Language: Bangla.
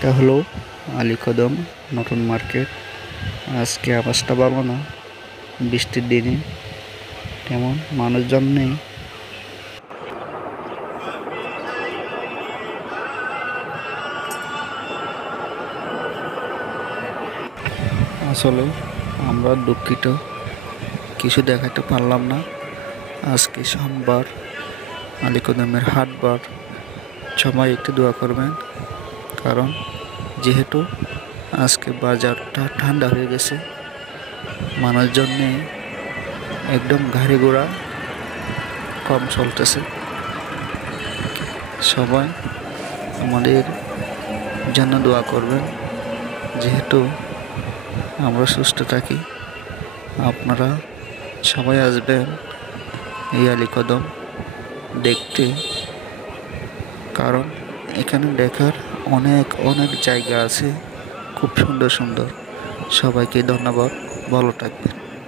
এটা হলো আলীকদম নতুন মার্কেট। আজকে আবাসটা ভালো না, বৃষ্টির দিনে তেমন মানুষজন নেই। আসলে আমরা দুঃখিত, কিছু দেখাতে পারলাম না। আজকে সোমবার, আলীকদমের হাটবার। সবাই একটু দোয়া করবেন, কারণ যেহেতু আজকে বাজারটা ঠান্ডা হয়ে গেছে, মানুষজন নেই, একদম গাড়ি ঘোড়া কম চলতেছে। সবাই আমাদের জন্য দোয়া করবেন, যেহেতু আমরা সুস্থ থাকি। আপনারা সবাই আসবেন এই আলীকদম দেখতে, কারণ এখানে দেখার অনেক অনেক জায়গা আছে, খুব সুন্দর সুন্দর। সবাইকে ধন্যবাদ, ভালো থাকবেন।